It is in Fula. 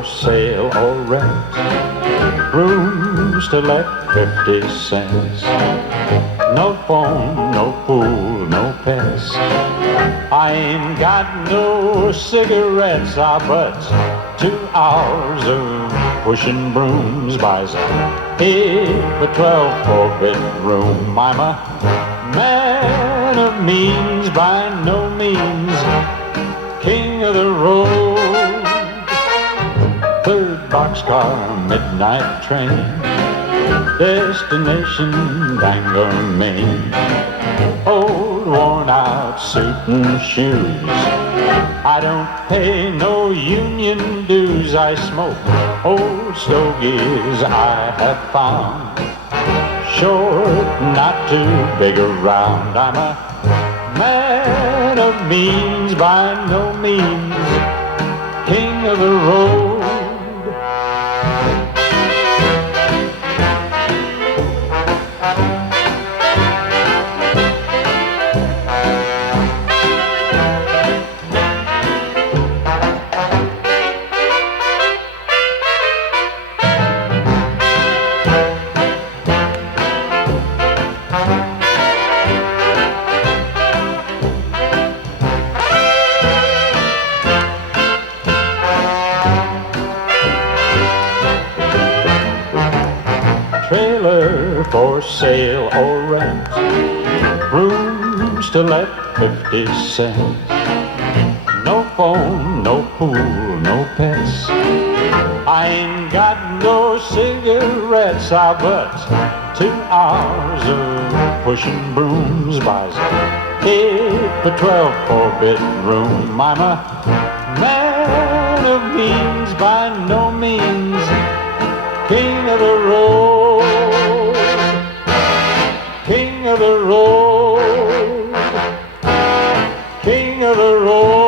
for sale or rent. Rooms to let 50 cents. No phone, no pool, no pets. I ain't got no cigarettes, but 2 hours of pushing brooms buys a 8 by 12 4-bedroom. I'm a man of means, by no means king of the road. 3rd boxcar, midnight train, destination Bangor, Maine. Old worn-out suit and shoes. I don't pay no union dues. I smoke old stogies I have found. Short, not too big around. I'm a man of means, by no means king of the road. Trailer for sale or rent. Rooms to let 50 cents. No phone, no pool, no pets. I ain't got no cigarettes, but 2 hours of pushing brooms buys a 8 by 12 4-bedroom. I'm a man of means, by no means king of the road. King of the road, king of the road.